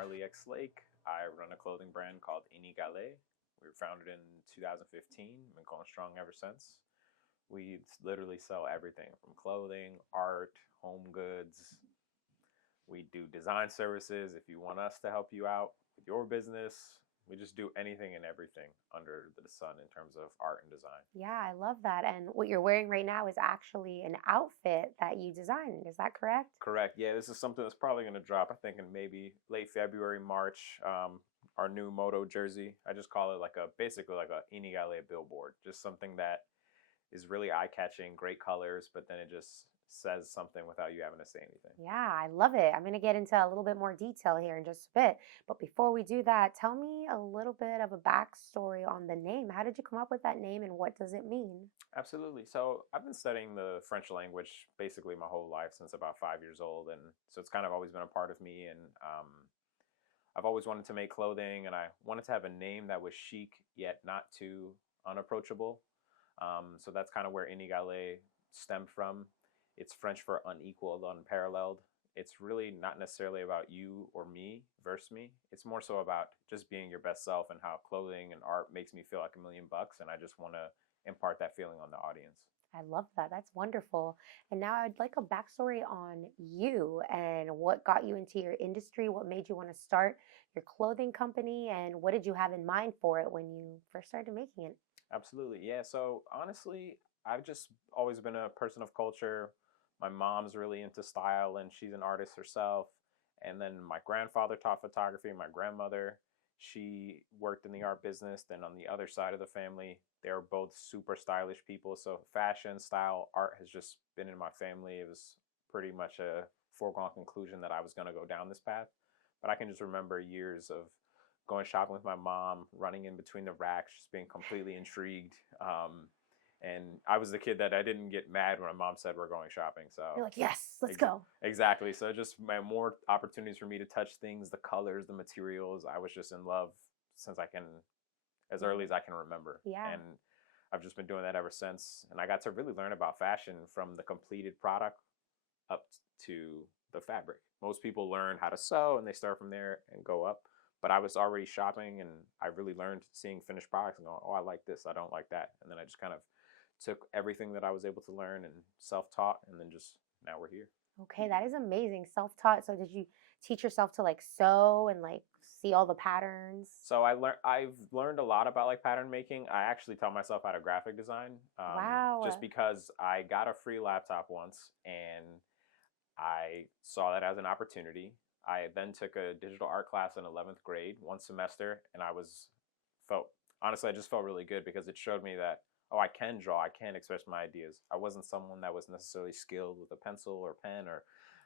Marley X Lake. I run a clothing brand called Inigale. We were founded in 2015, been going strong ever since. We literally sell everything from clothing, art, home goods. We do design services if you want us to help you out with your business. We just do anything and everything under the sun in terms of art and design. Yeah, I love that. And what you're wearing right now is actually an outfit that you designed. Is that correct? Correct. Yeah, this is something that's probably going to drop, I think, in maybe late February, March. Our new moto jersey. I just call it basically like a Inigale billboard. Just something that is really eye-catching, great colors, but then it just says something without you having to say anything. Yeah, I love it. I'm going to get into a little bit more detail here in just a bit. But before we do that, tell me a little bit of a backstory on the name. How did you come up with that name and what does it mean? Absolutely. So I've been studying the French language basically my whole life since about 5 years old, and so it's kind of always been a part of me. And I've always wanted to make clothing, and I wanted to have a name that was chic yet not too unapproachable. So that's kind of where Inigale stemmed from. It's French for unequaled, unparalleled. It's really not necessarily about you or me versus me. It's more so about just being your best self and how clothing and art makes me feel like $1,000,000. And I just want to impart that feeling on the audience. I love that. That's wonderful. And now I'd like a backstory on you and what got you into your industry, what made you want to start your clothing company, and what did you have in mind for it when you first started making it? Absolutely. Yeah. So honestly, I've just always been a person of culture. My mom's really into style and she's an artist herself. And then my grandfather taught photography. My grandmother, she worked in the art business. Then on the other side of the family, they were both super stylish people. So fashion, style, art has just been in my family. It was pretty much a foregone conclusion that I was going to go down this path. But I can just remember years of going shopping with my mom, running in between the racks, just being completely intrigued. And I was the kid that I didn't get mad when my mom said we're going shopping. So You're like, yes, let's go. exactly. So just more opportunities for me to touch things, the colors, the materials. I was just in love since as early as I can remember. Yeah. And I've just been doing that ever since. And I got to really learn about fashion from the completed product up to the fabric. Most people learn how to sew and they start from there and go up. But I was already shopping and I really learned seeing finished products and going, oh, I like this, I don't like that. And then I just kind of took everything that I was able to learn and self-taught, and then just now we're here. Okay, that is amazing. Self-taught. So did you teach yourself to like sew and like see all the patterns? So I've learned a lot about like pattern making. I actually taught myself how to graphic design. Wow. Just because I got a free laptop once and I saw that as an opportunity. I then took a digital art class in 11th grade, one semester, and I just felt really good because it showed me that, oh, I can draw, I can express my ideas. I wasn't someone that was necessarily skilled with a pencil or pen, or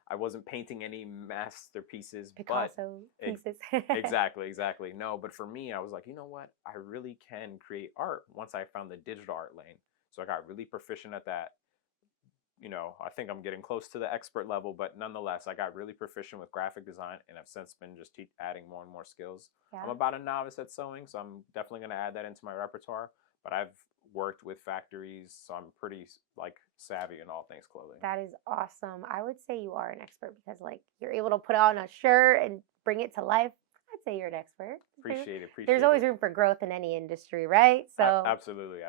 I wasn't painting any masterpieces. Picasso pieces. Exactly. No, but for me, I was like, you know what? I really can create art once I found the digital art lane. So I got really proficient at that. I think I'm getting close to the expert level, but nonetheless, I got really proficient with graphic design and have since been just adding more and more skills. Yeah. I'm about a novice at sewing, so I'm definitely going to add that into my repertoire, but I've worked with factories, so I'm pretty like savvy in all things clothing. That is awesome. I would say you are an expert because like you're able to put on a shirt and bring it to life. I'd say you're an expert. Appreciate it. There's always room for growth in any industry, right? So absolutely.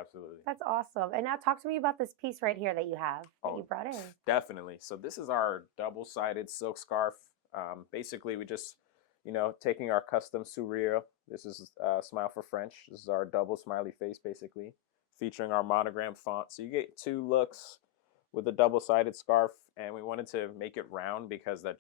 That's awesome. And now talk to me about this piece right here that you have that you brought in. Definitely. So this is our double-sided silk scarf. Basically, we just, taking our custom sourire. This is Smile for French. This is our double smiley face, basically, featuring our monogram font. So you get two looks with a double-sided scarf, and we wanted to make it round because that's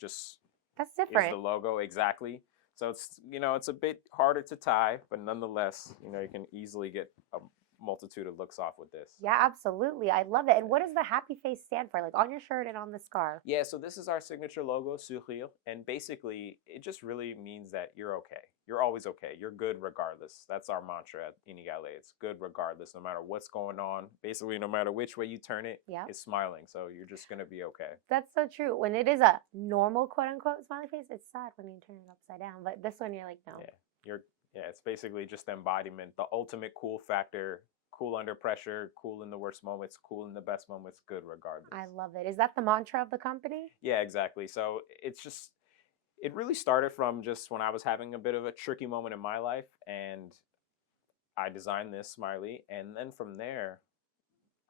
different. Is the logo. Exactly. So it's a bit harder to tie, but nonetheless, you can easily get a multitude of looks off with this. Yeah, absolutely. I love it. And what does the happy face stand for? Like on your shirt and on the scarf? Yeah, so this is our signature logo, sourire, and basically it just really means that you're okay. You're always okay. You're good regardless. That's our mantra at Inigale. It's good regardless, no matter what's going on. Basically, no matter which way you turn it, it's smiling. So you're just going to be okay. That's so true. When it is a normal quote unquote smiley face, it's sad when you turn it upside down. But this one, you're like, no. Yeah, it's basically just the embodiment, the ultimate cool factor. Cool under pressure, cool in the worst moments, cool in the best moments, good regardless. I love it. Is that the mantra of the company? Yeah, exactly. So It really started from just when I was having a bit of a tricky moment in my life, and I designed this smiley. And then from there,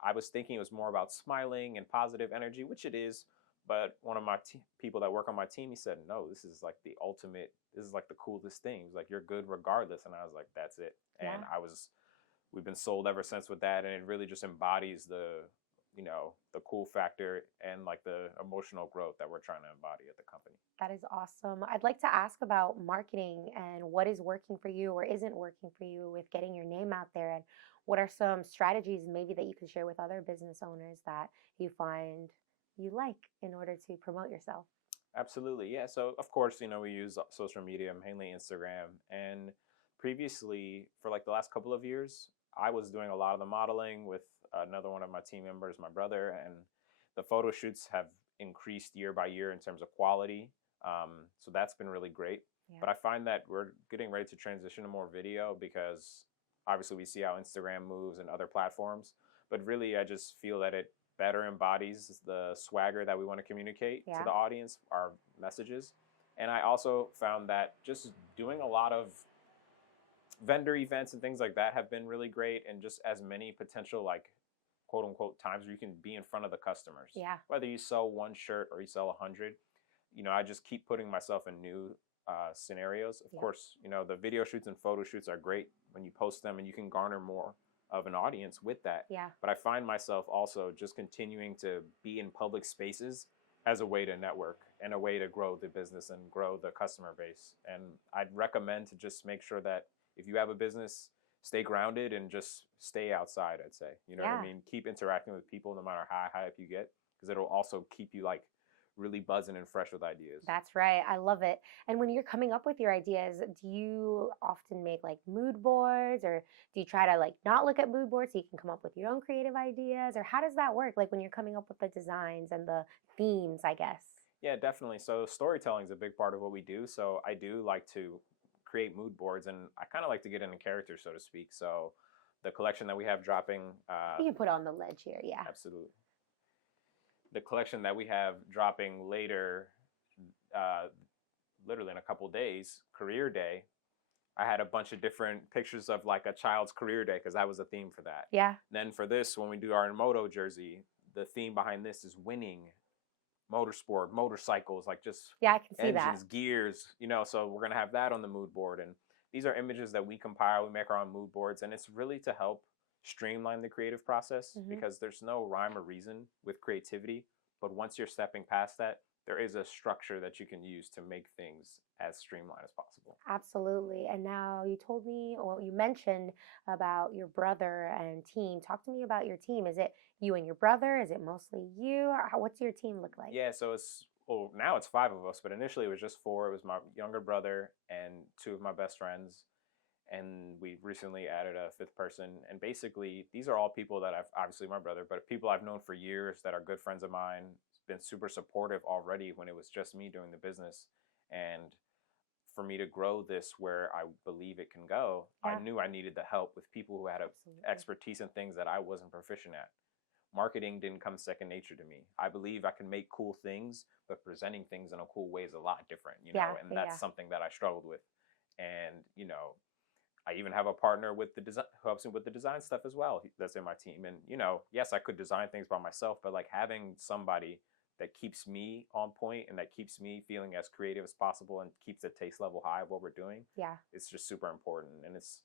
I was thinking it was more about smiling and positive energy, which it is. But one of my people that work on my team, he said, "No, this is like the ultimate. This is like the coolest thing. He's like, you're good regardless." And I was like, "That's it." And Yeah. we've been sold ever since with that, and it really just embodies the cool factor and like the emotional growth that we're trying to embody at the company. That is awesome. I'd like to ask about marketing and what is working for you or isn't working for you with getting your name out there. And what are some strategies maybe that you could share with other business owners that you find you like in order to promote yourself? Absolutely. Yeah. So, of course, we use social media, mainly Instagram. And previously, for like the last couple of years, I was doing a lot of the modeling with another one of my team members, my brother, and the photo shoots have increased year by year in terms of quality. So that's been really great. Yeah. But I find that we're getting ready to transition to more video because obviously we see how Instagram moves and other platforms. But really, I just feel that it better embodies the swagger that we want to communicate to Yeah. the audience, our messages. And I also found that just doing a lot of vendor events and things like that have been really great, and just as many potential like quote unquote times where you can be in front of the customers, Yeah. whether you sell one shirt or you sell 100. I just keep putting myself in new scenarios. Of Yeah. course, the video shoots and photo shoots are great when you post them, and you can garner more of an audience with that. Yeah. But I find myself also just continuing to be in public spaces as a way to network and a way to grow the business and grow the customer base. And I'd recommend to just make sure that if you have a business, stay grounded and just stay outside, I'd say. You know what I Yeah. mean? Keep interacting with people no matter how high up you get, because it'll also keep you like really buzzing and fresh with ideas. That's right. I love it. And when you're coming up with your ideas, do you often make like mood boards or do you try to like not look at mood boards so you can come up with your own creative ideas? Or how does that work? Like when you're coming up with the designs and the themes, I guess. Yeah, definitely. So storytelling is a big part of what we do. So I do like to create mood boards, and I kind of like to get into character, so to speak. So the collection that we have dropping, You can put it on the ledge here. Yeah. absolutely. The collection that we have dropping later, uh, literally in a couple days, career day. I had a bunch of different pictures of like a child's career day because that was a theme for that. Yeah. Then for this, when we do our moto jersey, the theme behind this is winning, motorsport, motorcycles, like just Yeah. I can see that. engines, gears, so we're going to have that on the mood board. And these are images that we compile, we make our own mood boards, and it's really to help streamline the creative process Hmm. because there's no rhyme or reason with creativity. But once you're stepping past that, there is a structure that you can use to make things as streamlined as possible. Absolutely. And now you told me, or you mentioned about your brother and team. Talk to me about your team. Is it you and your brother? Is it mostly you? Or what's your team look like? Yeah, so now it's five of us, but initially it was just four. It was my younger brother and two of my best friends, and we recently added a fifth person. And basically, these are all people that I've obviously my brother, but people I've known for years that are good friends of mine. Been super supportive already when it was just me doing the business, and for me to grow this where I believe it can go, I Yeah. knew I needed the help with people who had Absolutely. expertise in things that I wasn't proficient at. Marketing didn't come second nature to me. I believe I can make cool things, but presenting things in a cool way is a lot different, Yeah. and Yeah. that's Yeah. something that I struggled with. And, I even have a partner with the design who helps me with the design stuff as well. That's in my team. And, yes, I could design things by myself, but like having somebody that keeps me on point and that keeps me feeling as creative as possible and keeps the taste level high of what we're doing, Yeah. it's just super important. And it's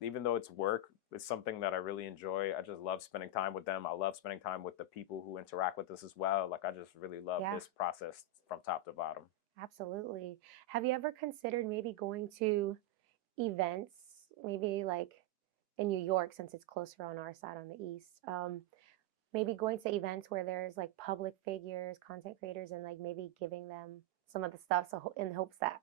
even though it's work, it's something that I really enjoy. I just love spending time with them. I love spending time with the people who interact with us as well. Like I just really love Yeah. this process from top to bottom. Absolutely. Have you ever considered maybe going to events, maybe like in New York, since it's closer on our side on the east? Maybe going to events where there's like public figures, content creators, and like maybe giving them some of the stuff so in hopes that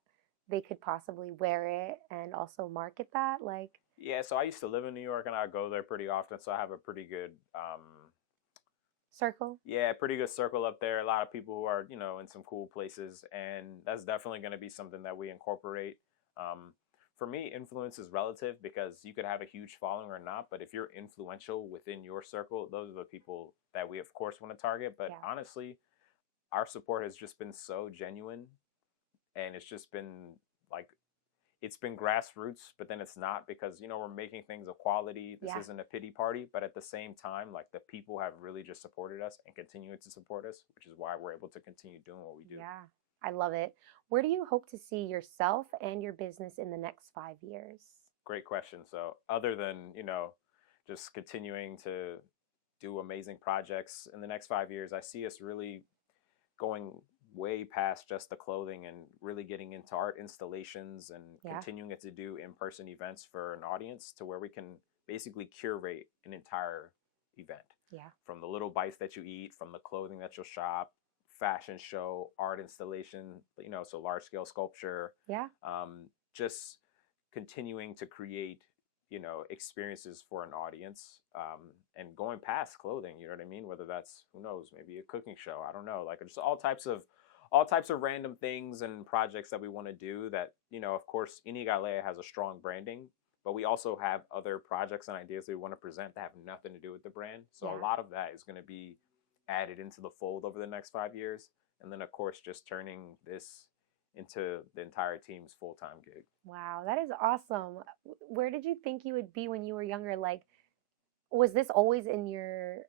they could possibly wear it and also market that. Like, Yeah, so I used to live in New York and I go there pretty often, so I have a pretty good circle. yeah, pretty good circle up there. A lot of people who are, in some cool places, and that's definitely going to be something that we incorporate. Um, for me, influence is relative because you could have a huge following or not, but if you're influential within your circle, those are the people that we, of course, want to target. But Yeah. honestly, our support has just been so genuine and it's just been like it's been grassroots, but then it's not because we're making things of quality. This Yeah. isn't a pity party, but at the same time, like the people have really just supported us and continue to support us, which is why we're able to continue doing what we do. Yeah. I love it. Where do you hope to see yourself and your business in the next 5 years? Great question. So, other than, just continuing to do amazing projects in the next 5 years, I see us really going way past just the clothing and really getting into art installations and Yeah. continuing to do in-person events for an audience to where we can basically curate an entire event Yeah. from the little bites that you eat, from the clothing that you'll shop, fashion show, art installation, so large scale sculpture, Yeah. just continuing to create experiences for an audience, and going past clothing, you know what I mean, whether that's, who knows, maybe a cooking show, I don't know, like just all types of random things and projects that we want to do that, of course Inigale has a strong branding, but we also have other projects and ideas that we want to present that have nothing to do with the brand, so a Yeah. lot of that is going to be added into the fold over the next 5 years, and then of course just turning this into the entire team's full-time gig. Wow, that is awesome. Where did you think you would be when you were younger? Like, was this always in your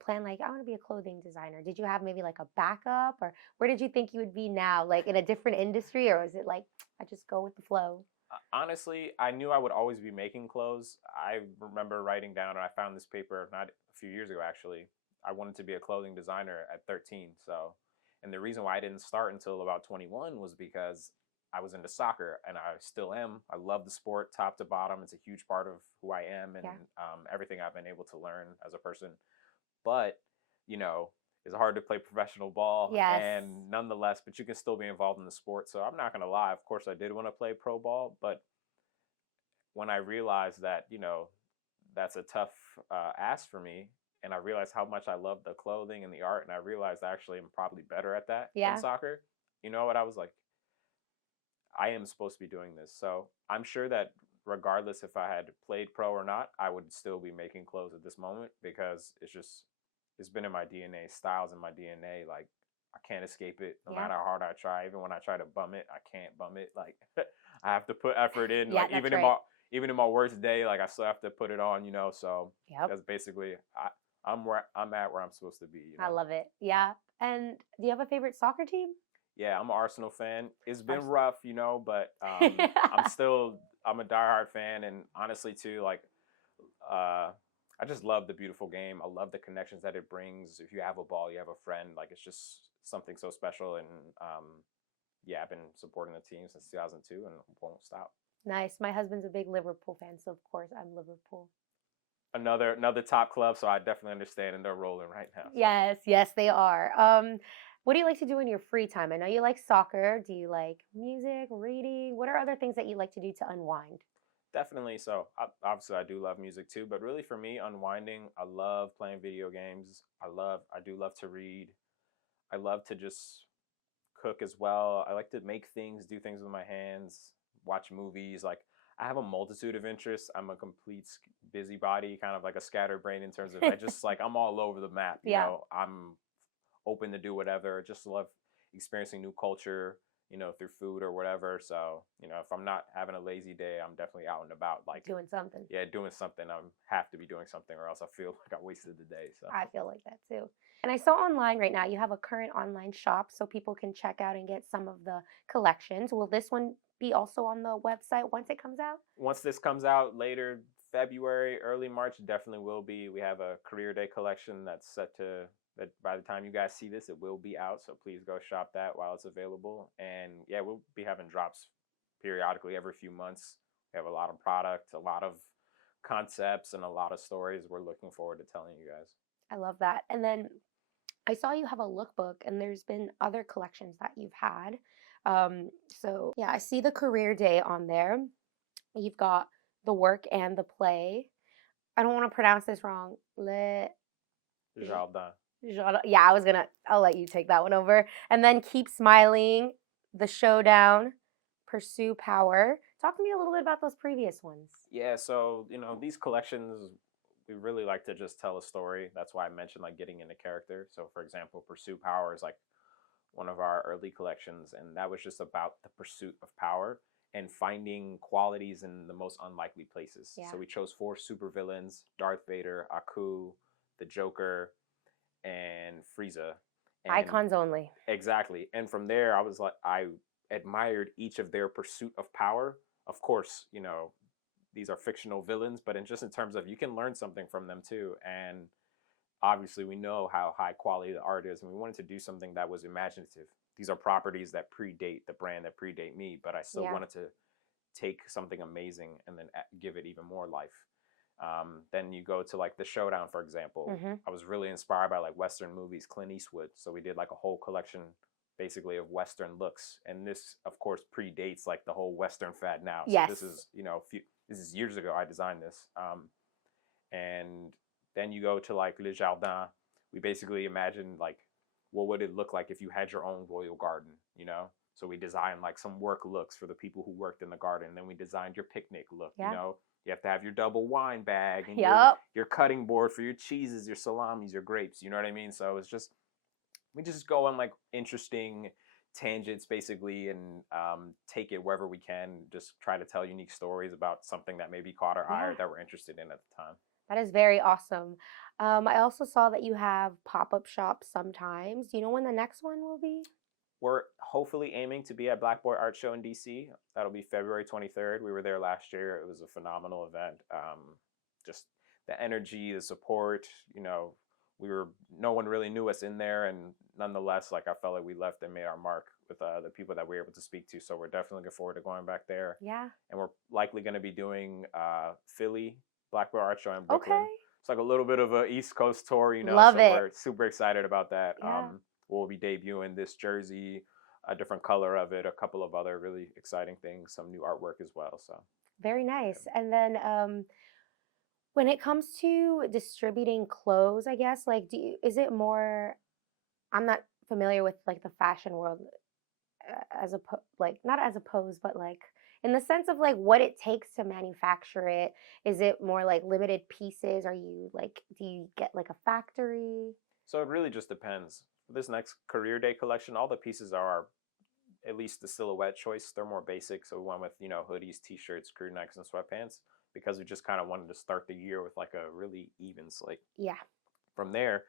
plan? Like, I want to be a clothing designer. Did you have maybe like a backup, or where did you think you would be now? Like in a different industry, or was it like I just go with the flow? Honestly, I knew I would always be making clothes. I remember writing down, and I found this paper not a few years ago actually. I wanted to be a clothing designer at 13. So, and the reason why I didn't start until about 21 was because I was into soccer, and I still am. I love the sport top to bottom. It's a huge part of who I am and Yeah. everything I've been able to learn as a person. But, you know, it's hard to play professional ball, Yes. and nonetheless, but you can still be involved in the sport. So I'm not going to lie. Of course, I did want to play pro ball, but when I realized that, that's a tough ask for me, and I realized how much I love the clothing and the art, and I realized actually I'm probably better at that than Yeah. soccer. You know what? I was like, I am supposed to be doing this. So I'm sure that regardless if I had played pro or not, I would still be making clothes at this moment because it's been in my DNA, styles in my DNA. Like I can't escape it no Yeah. matter how hard I try. Even when I try to bum it, I can't bum it. Like I have to put effort in. Yeah, Like that's even in right. my worst day, like I still have to put it on. So Yep. that's basically I'm at where I'm supposed to be. I love it. Yeah. And do you have a favorite soccer team? Yeah, I'm an Arsenal fan. It's been Ars- rough, but I'm a diehard fan, and honestly too, like uh, I just love the beautiful game. I love the connections that it brings. If you have a ball, you have a friend. Like it's just something so special, and yeah, I've been supporting the team since 2002, and won't stop. Nice. My husband's a big Liverpool fan, so of course I'm Liverpool. Another top club, so I definitely understand, and they're rolling right now. So. Yes, yes, they are. What do you like to do in your free time? I know you like soccer. Do you like music, reading? What are other things that you like to do to unwind? Definitely. So obviously, I do love music too, but really for me, unwinding, I love playing video games. I do love to read. I love to just cook as well. I like to make things, do things with my hands, watch movies. Like I have a multitude of interests. I'm a complete busybody, kind of like a scatterbrain in terms of I just like I'm all over the map. Yeah, I'm open to do whatever. Just love experiencing new culture, through food or whatever. So, if I'm not having a lazy day, I'm definitely out and about. Like, doing something. yeah, doing something. I have to be doing something, or else I feel like I wasted the day. So, I feel like that too. And I saw online right now you have a current online shop so people can check out and get some of the collections. Will this one be also on the website once it comes out? once this comes out later February, early March, definitely will be. We have a career day collection that's set to that by the time you guys see this, it will be out. So please go shop that while it's available. And yeah, we'll be having drops periodically every few months. We have a lot of product, a lot of concepts, and a lot of stories we're looking forward to telling you guys. I love that. And then I saw you have a lookbook, and there's been other collections that you've had. So yeah, I see the career day on there. You've got the work and the play. I don't want to pronounce this wrong. Jardin. Yeah, I'll let you take that one over. And then keep smiling, the showdown, pursue power. Talk to me a little bit about those previous ones. Yeah, so these collections, we really like to just tell a story. That's why I mentioned like getting into character. So for example, pursue power is like one of our early collections, and that was just about the pursuit of power and finding qualities in the most unlikely places. Yeah. So we chose 4 supervillains: Darth Vader, Aku, the Joker, and Frieza. And Icons only. exactly. And from there, I was like, I admired each of their pursuit of power. Of course, you know, these are fictional villains, but in terms of you can learn something from them too. And obviously, we know how high quality the art is, and we wanted to do something that was imaginative. These are properties that predate the brand, that predate me, but I still Yeah. wanted to take something amazing and then give it even more life. Then you go to like the Showdown, for example. I was really inspired by like Western movies, Clint Eastwood. So we did like a whole collection basically of Western looks. And this, of course, predates like the whole Western fad now. Yes. So this is, you know, this is years ago I designed this. And then you go to like Le Jardin. We basically imagined like, what would it look like if you had your own royal garden, you know? So we designed like some work looks for the people who worked in the garden. Then we designed your picnic look, Yeah. you know? You have to have your double wine bag and Yep. your cutting board for your cheeses, your salamis, your grapes, you know what I mean? So it's just, we just go on like interesting tangents basically, and take it wherever we can, just try to tell unique stories about something that maybe caught our eye or Yeah. that we're interested in at the time. That is very awesome. I also saw that you have pop-up shops sometimes. Do you know when the next one will be? We're hopefully aiming to be at Black Boy Art Show in DC. That'll be February 23rd. We were there last year. It was a phenomenal event. Just the energy, the support, you know, no one really knew us in there. And nonetheless, like I felt like we left and made our mark with the people that we were able to speak to. So we're definitely looking forward to going back there. Yeah. And we're likely going to be doing Philly, Black Boy Art Show in Brooklyn. Okay. It's like a little bit of a East Coast tour, you know. Love so it. We're super excited about that. Yeah. We'll be debuting this jersey, a different color of it, a couple of other really exciting things, some new artwork as well. So Very nice. And then when it comes to distributing clothes, I guess, like, is it more, I'm not familiar with like the fashion world like not as opposed, but like in the sense of like what it takes to manufacture it. Is it more like limited pieces? Are you like, do you get like a factory? So it really just depends. For this next career day collection, all the pieces are at least the silhouette choice. They're more basic. So we went with, you know, hoodies, t-shirts, crew necks, and sweatpants because we just kind of wanted to start the year with like a really even slate. Yeah. From there,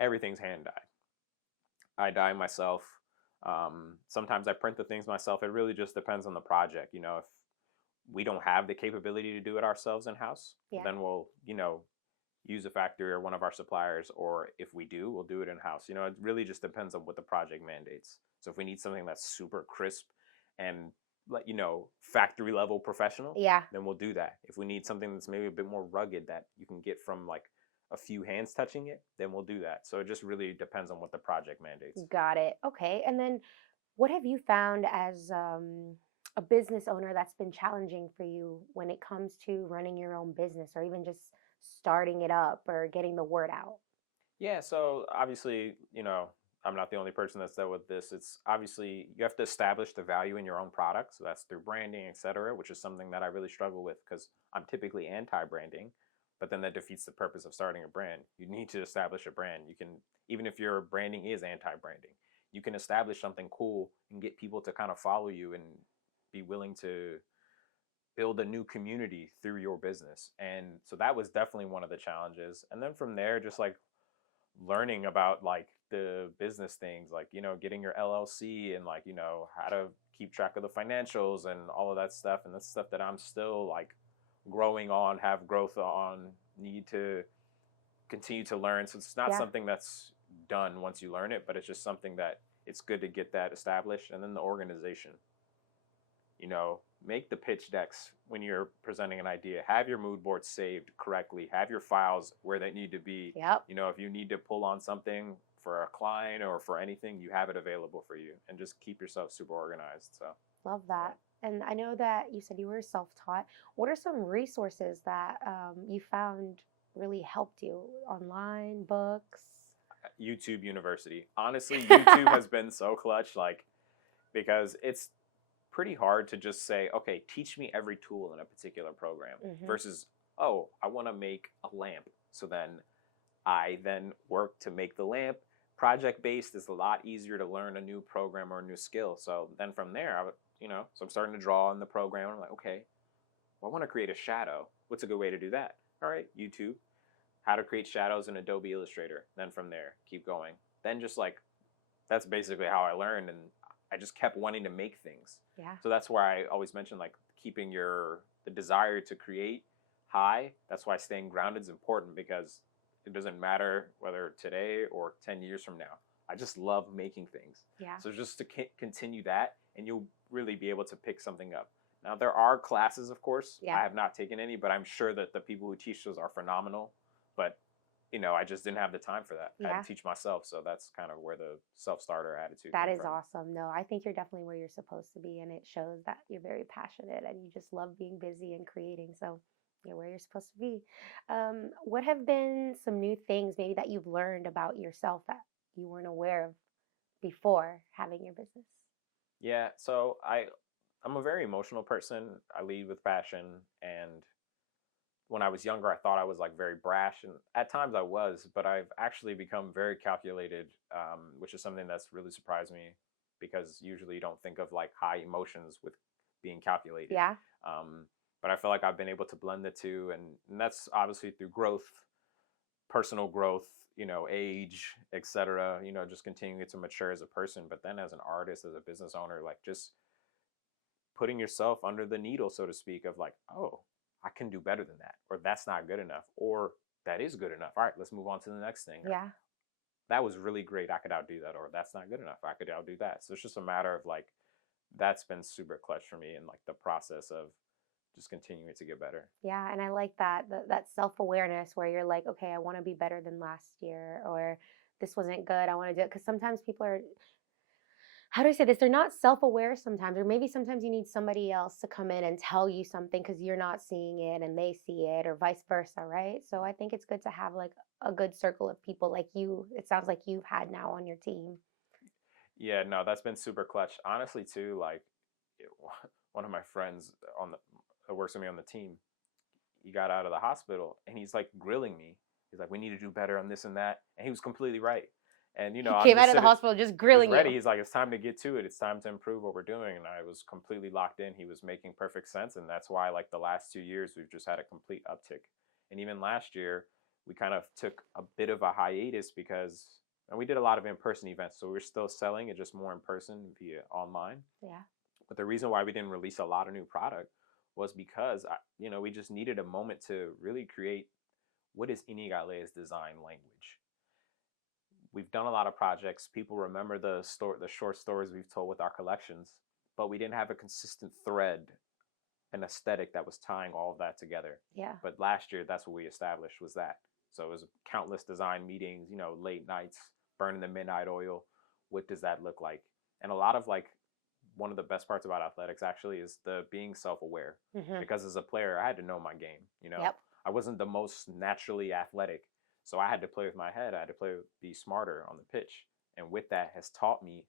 everything's hand dyed. I dye myself. Sometimes I print the things myself. It really just depends on the project. You know, if we don't have the capability to do it ourselves in-house, Yeah. then we'll, you know, use a factory or one of our suppliers, or if we do, we'll do it in-house. You know, it really just depends on what the project mandates. So if we need something that's super crisp and, like, you know, factory level professional, Yeah. then we'll do that. If we need something that's maybe a bit more rugged that you can get from like a few hands touching it, then we'll do that. So it just really depends on what the project mandates. Got it. Okay. And then what have you found as a business owner that's been challenging for you when it comes to running your own business or even just starting it up or getting the word out? Yeah, so obviously, you know, I'm not the only person that's dealt with this. It's obviously you have to establish the value in your own product. So that's through branding, et cetera, which is something that I really struggle with because I'm typically anti-branding, but then that defeats the purpose of starting a brand. You need to establish a brand. You can, even if your branding is anti-branding, you can establish something cool and get people to kind of follow you and be willing to build a new community through your business. And so that was definitely one of the challenges. And then from there, just like learning about like the business things, like, you know, getting your LLC and like, you know, how to keep track of the financials and all of that stuff. And that's stuff that I'm still like growing on, have growth on, need to continue to learn. So it's not Yeah. something that's done once you learn it, but it's just something that it's good to get that established. And then the organization, you know, make the pitch decks when you're presenting an idea, have your mood board saved correctly, have your files where they need to be. Yep. You know, if you need to pull on something for a client or for anything, you have it available for you, and just keep yourself super organized. So Love that. And I know that you said you were self-taught. What are some resources that you found really helped you? Online, books? YouTube University. Honestly, YouTube has been so clutch, like, because it's pretty hard to just say, okay, teach me every tool in a particular program versus, oh, I want to make a lamp. So then I then work to make the lamp, project based is a lot easier to learn a new program or a new skill. So then from there, I would, so I'm starting to draw in the program. I'm like, okay, well, I want to create a shadow. What's a good way to do that? All right, YouTube, how to create shadows in Adobe Illustrator. Then from there, keep going. Then just like, that's basically how I learned. And I just kept wanting to make things. Yeah. So that's why I always mention like keeping the desire to create high. That's why staying grounded is important, because it doesn't matter whether today or 10 years from now. I just love making things. Yeah. So just to continue that, and you'll really be able to pick something up. Now, there are classes, of course. Yeah. I have not taken any, but I'm sure that the people who teach those are phenomenal. But, I just didn't have the time for that. I had to teach myself. So that's kind of where the self-starter attitude That came is from. awesome. No, I think you're definitely where you're supposed to be, and it shows that you're very passionate and you just love being busy and creating. So you're where you're supposed to be. What have been some new things maybe that you've learned about yourself that you weren't aware of before having your business? Yeah, so I'm a very emotional person. I lead with passion, and when I was younger, I thought I was like very brash, and at times I was, but I've actually become very calculated, which is something that's really surprised me, because usually you don't think of like high emotions with being calculated. Yeah. But I feel like I've been able to blend the two, and that's obviously through growth, personal growth, age, etc. Just continuing to mature as a person, but then as an artist, as a business owner, like just putting yourself under the needle, so to speak, of like, oh, I can do better than that, or that's not good enough, or that is good enough. All right, let's move on to the next thing. Or, Yeah. that was really great. I could outdo that, or that's not good enough. I could outdo that. So it's just a matter of like, that's been super clutch for me in like the process of just continuing to get better. Yeah, and I like that self-awareness where you're like, okay, I want to be better than last year, or this wasn't good. I want to do it because sometimes people are, how do I say this? They're not self-aware sometimes, or maybe sometimes you need somebody else to come in and tell you something because you're not seeing it and they see it, or vice versa, right? So I think it's good to have like a good circle of people like you. It sounds like you've had now on your team. Yeah, no, that's been super clutch. Honestly, too, like it, one of my friends that works with me on the team, he got out of the hospital and he's like grilling me. He's like, "We need to do better on this and that," and he was completely right. And He I'm came out just of the sitting, hospital just just grilling ready. you. He's like, "It's time to get to it. It's time to improve what we're doing." And I was completely locked in. He was making perfect sense, and that's why like the last 2 years we've just had a complete uptick. And even last year we kind of took a bit of a hiatus because, and we did a lot of in-person events, so we're still selling it just more in person via online. Yeah. But the reason why we didn't release a lot of new product was because we just needed a moment to really create what is Inigale's design language. We've done a lot of projects. People remember the short stories we've told with our collections, but we didn't have a consistent thread, an aesthetic that was tying all of that together. Yeah. But last year, that's what we established, was that. So it was countless design meetings, late nights, burning the midnight oil. What does that look like? And a lot of like, one of the best parts about athletics actually is the being self-aware. Hmm. Because as a player, I had to know my game. Yep. I wasn't the most naturally athletic, so I had to play with my head. I had to be smarter on the pitch, and with that has taught me,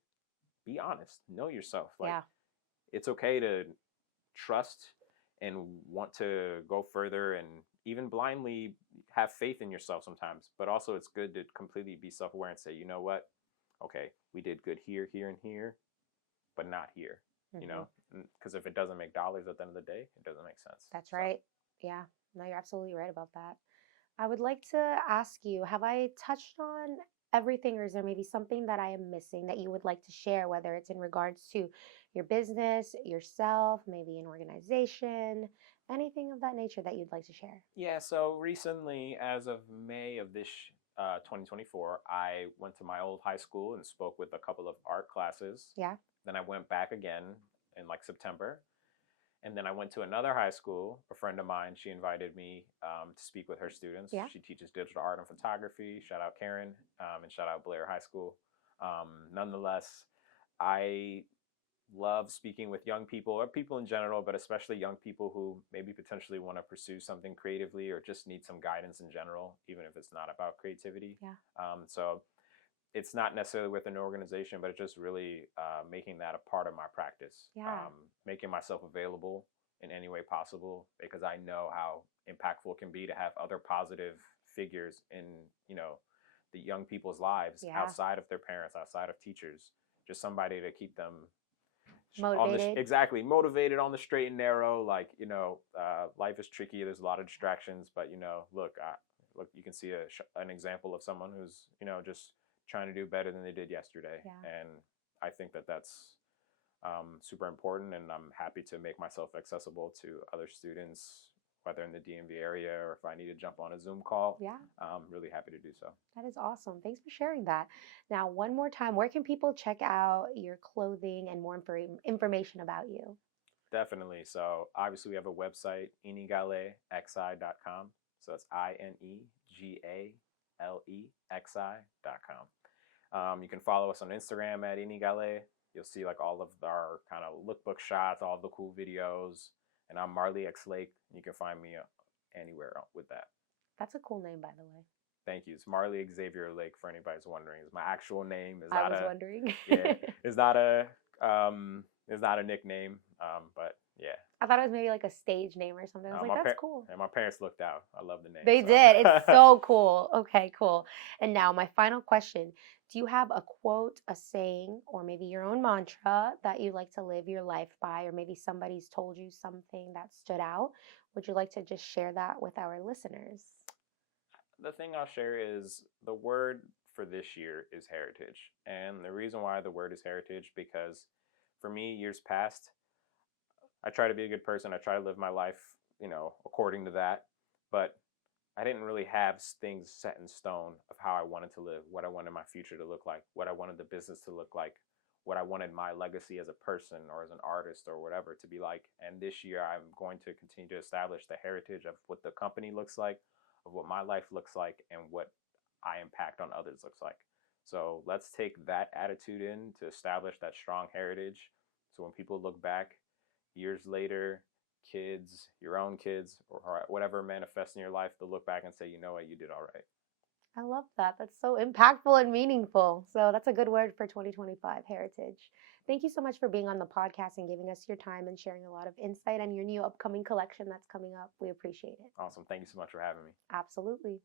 be honest, know yourself. Like, Yeah. it's okay to trust and want to go further, and even blindly have faith in yourself sometimes. But also, it's good to completely be self-aware and say, you know what? Okay, we did good here, here, and here, but not here. Hmm. Because if it doesn't make dollars at the end of the day, it doesn't make sense. That's So, right. Yeah. No, you're absolutely right about that. I would like to ask you, have I touched on everything, or is there maybe something that I am missing that you would like to share, whether it's in regards to your business, yourself, maybe an organization, anything of that nature that you'd like to share? yeah, so recently, as of May of this 2024, I went to my old high school and spoke with a couple of art classes. Yeah. Then I went back again in like September. And then I went to another high school. A friend of mine, she invited me to speak with her students. Yeah. She teaches digital art and photography. Shout out Karen, and shout out Blair High School. Nonetheless, I love speaking with young people, or people in general, but especially young people who maybe potentially want to pursue something creatively or just need some guidance in general, even if it's not about creativity. Yeah. So it's not necessarily with an organization, but it's just really making that a part of my practice. Yeah. Making myself available in any way possible, because I know how impactful it can be to have other positive figures in, the young people's lives Yeah. outside of their parents, outside of teachers, just somebody to keep them on the Motivated. exactly motivated on the straight and narrow. Like, life is tricky. There's a lot of distractions, but look, you can see an example of someone who's just trying to do better than they did yesterday, Yeah. and I think that that's super important, and I'm happy to make myself accessible to other students, whether in the DMV area or if I need to jump on a Zoom call. Yeah. I'm really happy to do so. That is awesome. Thanks for sharing that. Now, one more time, where can people check out your clothing and more information about you? Definitely. So obviously we have a website, inigalexi.com. So it's INEGALEXI.com. You can follow us on Instagram at Inigale. You'll see like all of our kind of lookbook shots, all the cool videos. And I'm Marley X Lake. You can find me anywhere with that. That's a cool name, by the way. Thank you. It's Marley Xavier Lake for anybody's wondering. It's my actual name. Is I not was a wondering. yeah. It's not a it's not a nickname. But yeah. I thought it was maybe like a stage name or something. I was like, that's cool. And my parents looked out. I love the name. They did. It's so cool. Okay, cool. And now, my final question. Do you have a quote, a saying, or maybe your own mantra that you like to live your life by, or maybe somebody's told you something that stood out? Would you like to just share that with our listeners? The thing I'll share is the word for this year is heritage. And the reason why the word is heritage, because for me, years past, I try to be a good person. I try to live my life, according to that. But I didn't really have things set in stone of how I wanted to live, what I wanted my future to look like, what I wanted the business to look like, what I wanted my legacy as a person or as an artist or whatever to be like. And this year, I'm going to continue to establish the heritage of what the company looks like, of what my life looks like, and what I impact on others looks like. So let's take that attitude in to establish that strong heritage. So when people look back years later, kids, your own kids, or whatever manifests in your life, they'll look back and say, you know what, you did all right. I love that. That's so impactful and meaningful. So that's a good word for 2025, heritage. Thank you so much for being on the podcast and giving us your time and sharing a lot of insight on your new upcoming collection that's coming up. We appreciate it. Awesome. Thank you so much for having me. Absolutely.